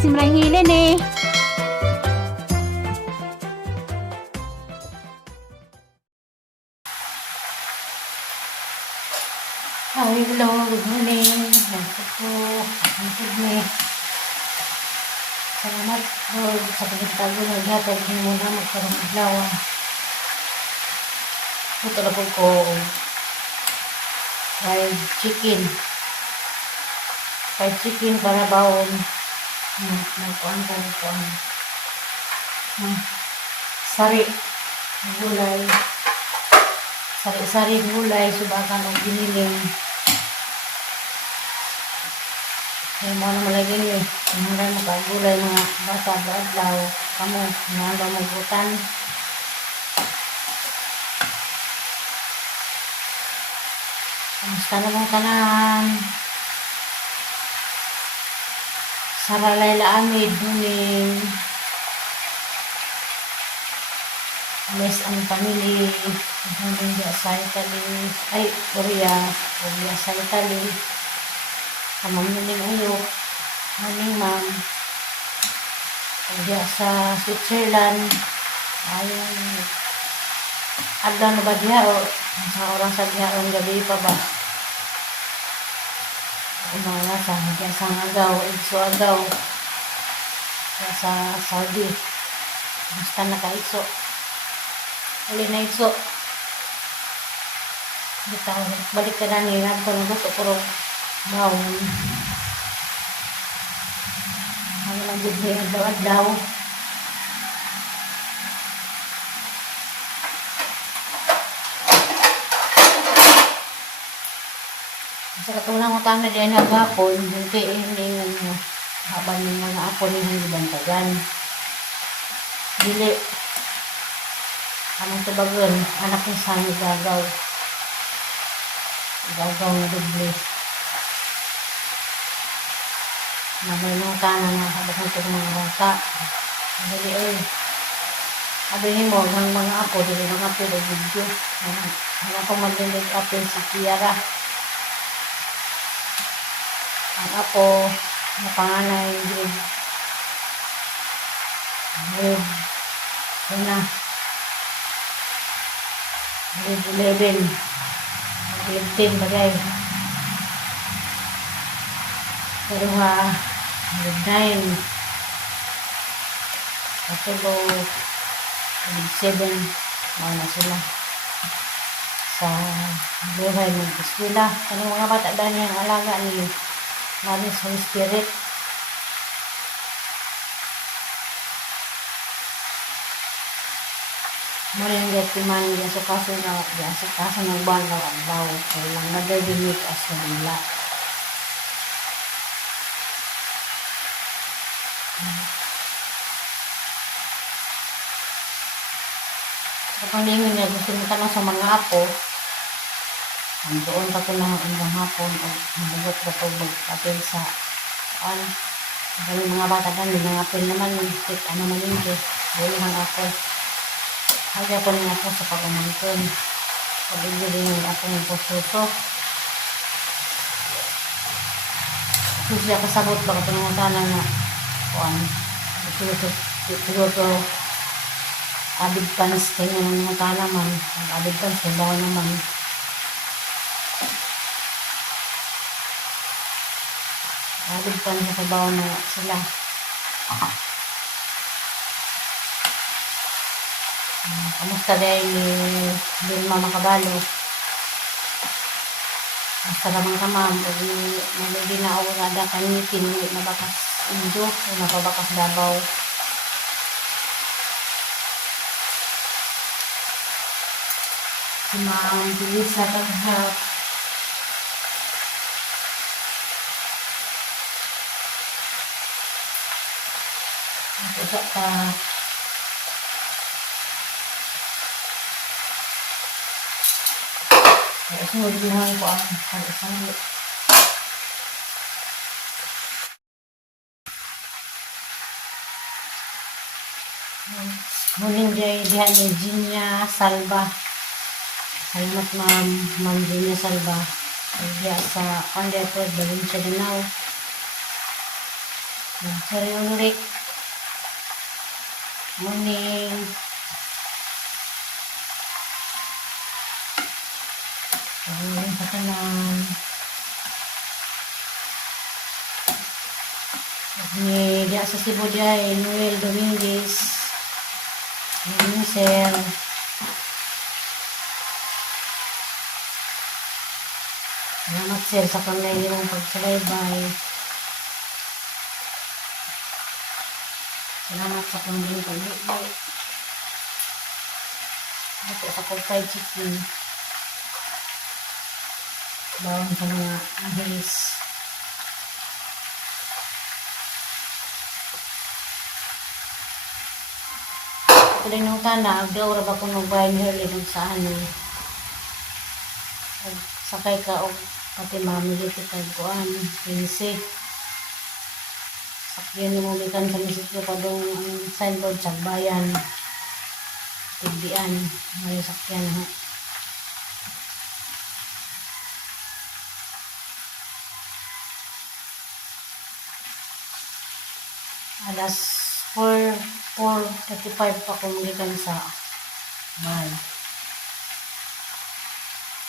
Simrang hilin eh. Hello, good morning. Nandito po. Nandito me. Salamat Lord sa pagkatago na gatag niyo muna magkaroon ng adlaw. Ito na po ko fried chicken. Fried chicken para bawon. Nagkuhan ko nagkuhan. Sari. Gulay. Sari-sari gulay. Subakan o giniling. Kaya mo na malagay niyo. Hanggang makagulay mga bata adlaw. Kamu, hanggang magutan. Kamusta na mong tanan? Saralay laamid nuning. Mes ang pamili. Nuning dia sa Italy. Ay, Korea. Korea sa Italy. Kamang nuning ayok. Nuning ma'am. Dia sa Switzerland. Ayun. Adlaw na ba diha o sa oras sa diha o gabi pa ba? Umaga sa diha sa agaw, igso agaw. Sa Saudi. Basta na ka igso. Uli na igso. Bitaw, balik ka na ni nagto ng gusto pero bawon. Ano lang gud ni adlaw-adlaw. Sa katulang utang na diyan hagapon, hindi hilingan mo. Habang yung mga apo ni hindi bantagan. Dili. Anong tabagon, anak ni Sani gagaw. Gagaw na doble. Namay nung tanan na habang ito mga bata. Dili eh. Abihin mo, ng mga apo, dili mga apo na video. Hanggang kung magdilig apo si Kiara. Ang apo na panganay grade 11 grade 10 bagay pero grade 9 katulo grade 7 mga sila sa buhay ng eskwela. Anong mga bata ba niyang alaga ni Manis Holy Spirit. Mula yung gatiman niya sa kaso ng balaw ang baw. Kailang nagadinig as na nila. Kapag lingon niya, gusto mo tanong sa mga apo, doon pa ko lang hanggang hapon o mabugot pa ito magpapil sa mga bata kan mga apil naman stick ano man yun bulihan ako hagya po niya ako sa pag-umangkin pag-ibig din ako ng pususo so siya kasagot baka pinanguntanan na pususo abid pans kaya ng mga tanaman abid pans kaya bawa naman abid pa sa kabaw na sila. Kamusta dahil Vilma Makabalo? Kamusta naman ka ma'am? Malagi na ako nada kanitin na bakas Indo o napabakas Davao. Si Ma'am Pilisa Taghap. Usap ka sunod bilang ko ang isang muling diyan ni Ginya Salva. Salamat Ma'am Ginya Salva. Diya sa Kandia po, Valencia Danao. Sorry ulit. Morning. Morning sa tanan. Ni dia sa Cebu dia, Noel Dominguez. Ni Sir. Salamat sir sa kanay mong pagsubaybay. Salamat sa kanay pagbibay. Ito sa fried chicken. Bawang sa mga ahis. Ito din yung tana, agdaw ra ba kung nagbayan hirli sa ano. Sakay ka o pati mamili kita kuan, pinsi. Sakyan mo mikan sa misityo pa dong signboard sa bayan. Tigdian, may sakyan ha. Alas 4:35 pa kumulikan sa bahay.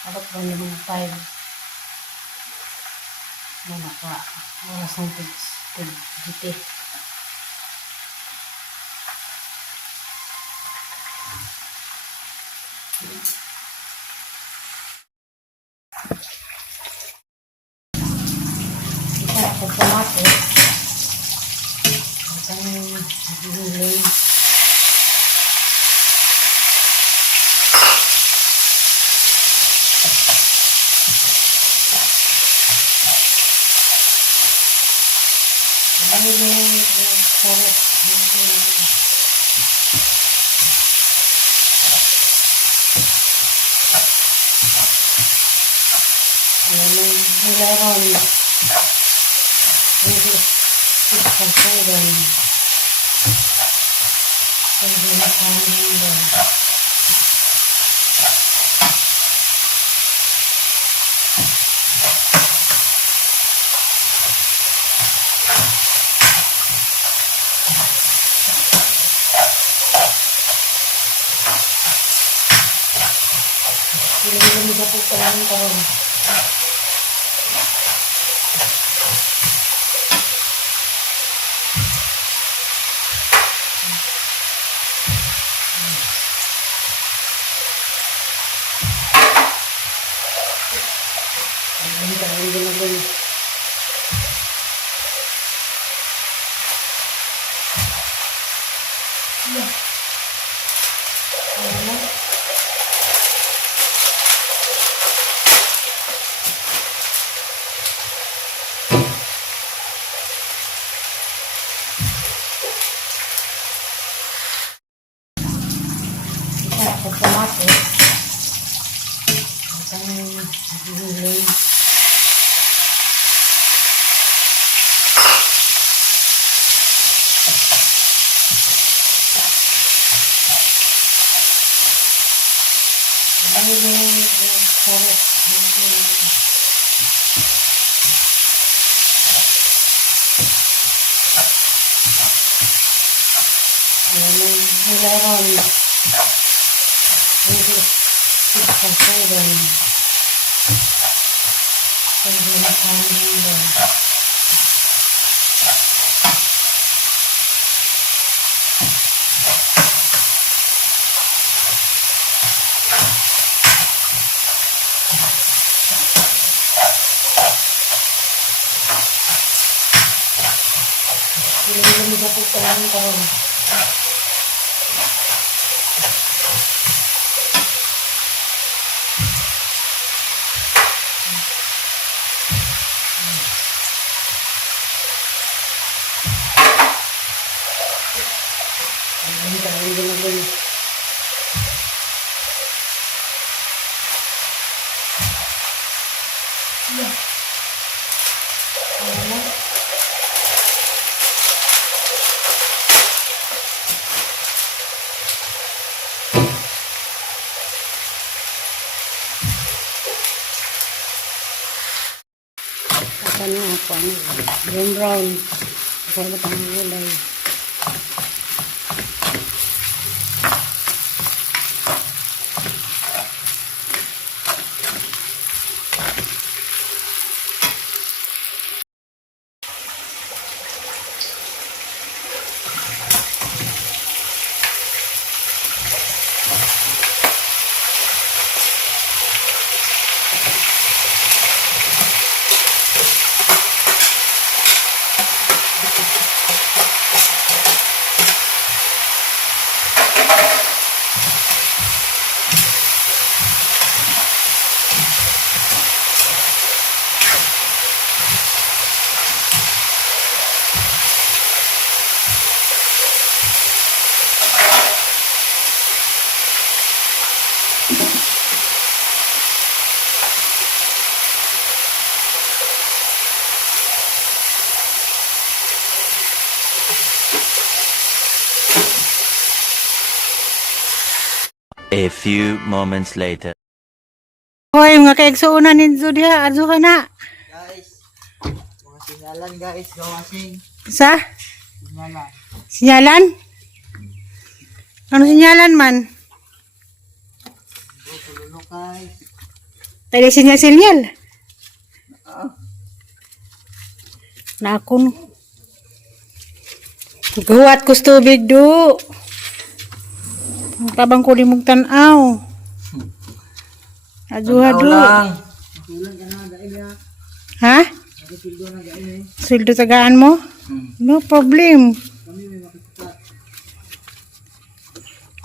Dapat ba niya mga 5 na naka oras ng tig-GT. Isa ako tomato. Ito yung hihiling. Meron hindi pagkakailan hindi na kanin doon. Hindi na po pala ng taon. Sa tomato. Ito yung hihiling. Meron hindi pagkakailan hindi na kanin doon. Hindi na po pala ng taon. Ano ako, brown. Kasama ang gulay. A few moments later. Hoy, mga kaigsuunan ninyo diha, adto ka na. Guys, mga sinyalan guys, gawasing Sa? sinyalan. Sinyalan? Ano sinyalan man? Tulunok guys. Tadi sinyal-sinyal. Na ako no. Guwat ko sa tubig do. Ang tabang ko limong tanaw. Adu-adu. Tulang ka na, gain ya. Ha? Nagpildo na gain eh. Sweldo tagaan mo? No problem. Kami may makikita.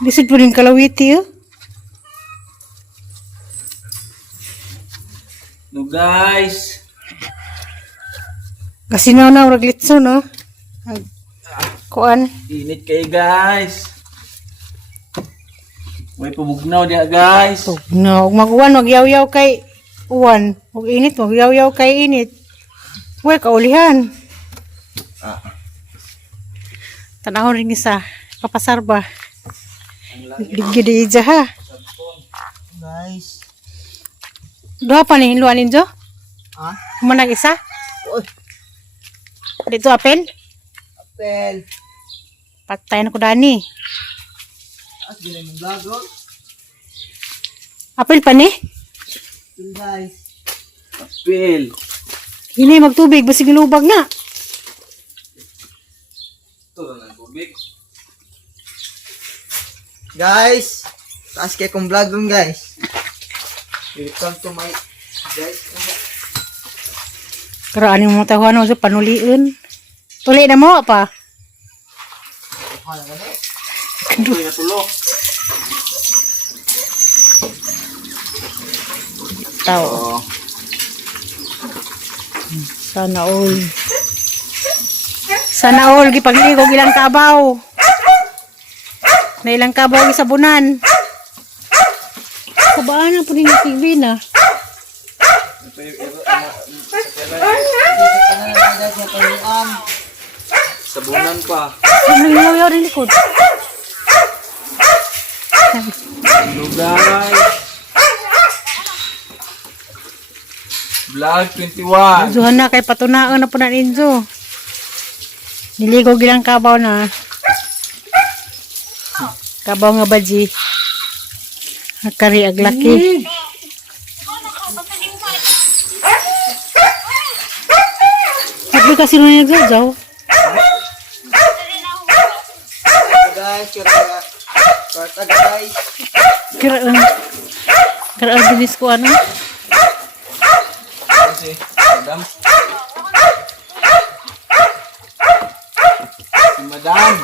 Lisod po rin kalawiti oh. No guys. Kasi na raglitso no. Kuan. Init kayo guys. May pumugnaw dia guys. No, mag-uwan, mag-yaw-yaw kay uwan. Huwag init, mag-yaw-yaw kay init. Uwe, kaulihan. Tanahon rin isa. Kapasar ba? Ligid di ija ha. Guys. Doha pa ni hiluanin jo? Ha? Manag isa? Uy, Dito apel? apel. Patay na ko dani. As ginay mong vlog. Apel pa ni? Apel guys. Apel. Hinay magtubig, basig lubag na. Ito na tubig. Guys, taas kayo kong vlog dun guys. Welcome to my guys. Karaan yung mga tahuan mo sa panuliin. Tuli na mo pa. Hala ka na. Ito yung natulog. Tao. Oo. Sana all. Sana all, gipagligo ilang kabaw. Na ilang kabaw isabunan. Kabaan na po rin yung TV na. Sabunan pa. Ano yung yaw rin likod? Hello guys. Vlog 21. Zuhan na kay patunaan na po na ninyo. Niligo ilang kabaw na. Kabaw nga baji. Kari aglaki. Sabi kasi nung nagsasaw. Guys, kwarta guys. Karaan bilis ko ano. Kasi, madam. Si madam.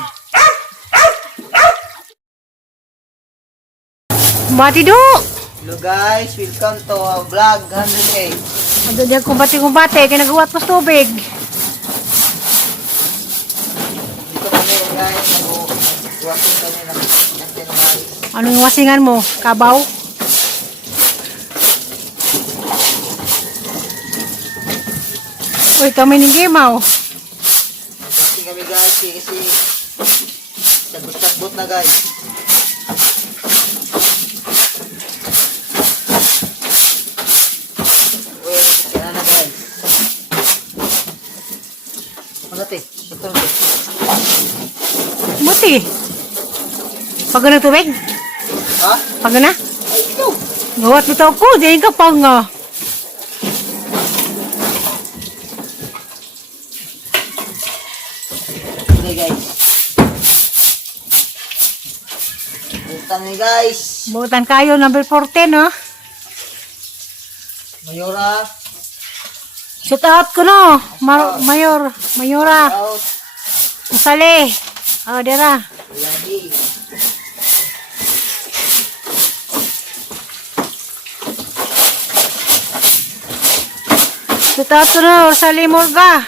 Bati do! Hello guys, welcome to our vlog 100K. Ado diyan kumbati, kinagawa ko sa tubig. Dito kami guys, nag-working kami ng January. Anong wasingan mo? Kabaw? Uy, kami ng gimaw. Working kami guys, kasi sagbot-sagbot na guys. Uy, kaya na guys. Magati, Ito. Buti. Pag na tubig? Ha? Pag na? Ay, ikaw. Gawat bitaw ko, diyan ka pang Okay, guys. Butan ni guys. Butan kayo, number 14, no? Mayora. Shout out ko, no? Mayora. Out. Usali. Oh, dira. Lagi. Shout out ko, no? Usali Morga.